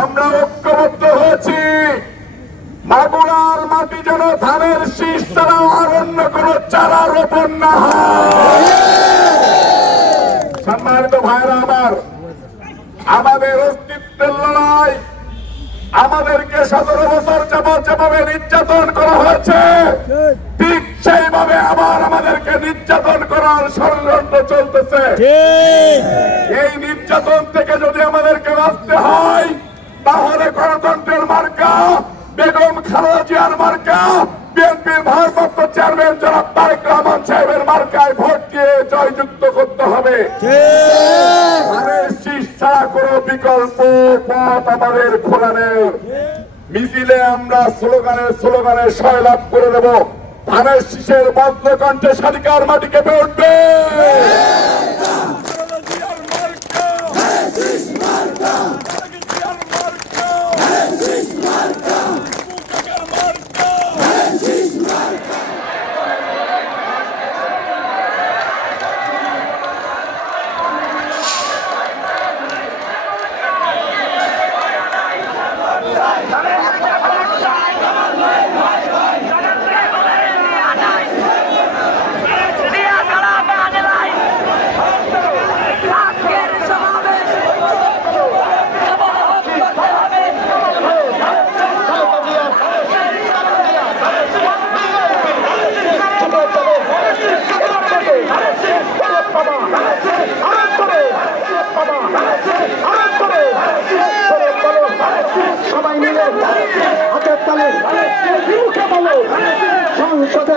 আমরা ঐক্যবদ্ধ হয়েছি মাগুরার মাটি যেন ধানের শীষ ছাড়া আর অন্য কোন চারা রোপণ না হয়। সম্মানিত ভাইরা আমার, আমাদের অস্তিত্বের লড়াই, আমাদেরকে 17 বছর যাবৎ যেভাবে নির্যাতন করা হয়েছে ঠিক সেইভাবে আবার আমাদেরকে নির্যাতন করার ষড়যন্ত্র চলতেছে। এই নির্যাতন থেকে যদি আমাদেরকে বাঁচতে হয় তাহলে গণতন্ত্রের মার্কা বেগম খালেদা জিয়ার মার্কা, বিএনপির ভারপ্রাপ্ত চেয়ারম্যান জনাব তারেক রহমান সাহেবের মার্কায় ভোট দিয়ে জয়যুক্ত করতে হবে। ধানের শীষ ছাড়া কোনো বিকল্প পথ আমাদের খোলা নেই। মিছিলে আমরা স্লোগানে সয়লাভ করে দেব। ধানের শীষের বজ্র কণ্ঠে স্বাধিকার মাটি কেঁপে উঠবে। সবাই মিলে হাতের তালে সংসদে